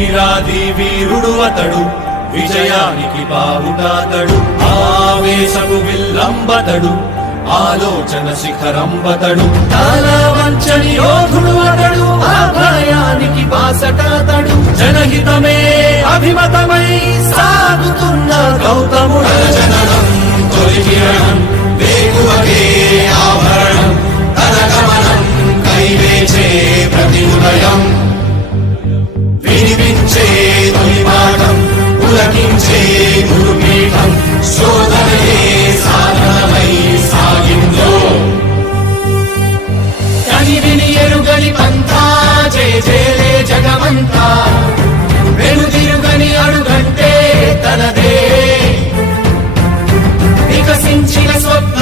వీరాది వీరుడు అతడు విజయానికి బావుటాతడు ఆవేశపు విల్లంబతడు ఆలోచన శిఖరంబతడు. వంచని యోధుడు అతడు ఆ భయానికి బాసటాతడు. జనహితమే అభిమతమై గురుపీఠం శోధనయే సాధనమై సాగిందో కని విని ఎరుగని పంతా జయ జయలే జగమంతా. వెనుదిరుగని అడుగంటే తనదే. వికసించిన స్వప్న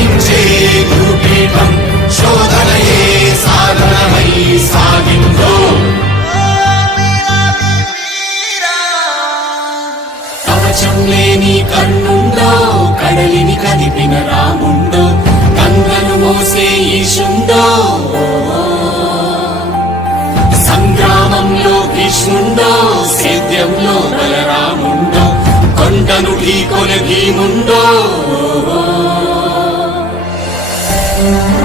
పులకించే గురుపీఠం శోధనయే సాధనమై సాగిందో. కవచం లేని కన్నుండో కడలిని కదిపిన రాముండో గంగను మోసే ఈశుండో. సంగ్రామంలో కృష్ణుండో సేద్యంలో బలరాముండో కొండను ఢీకొన భీముండో. Yeah.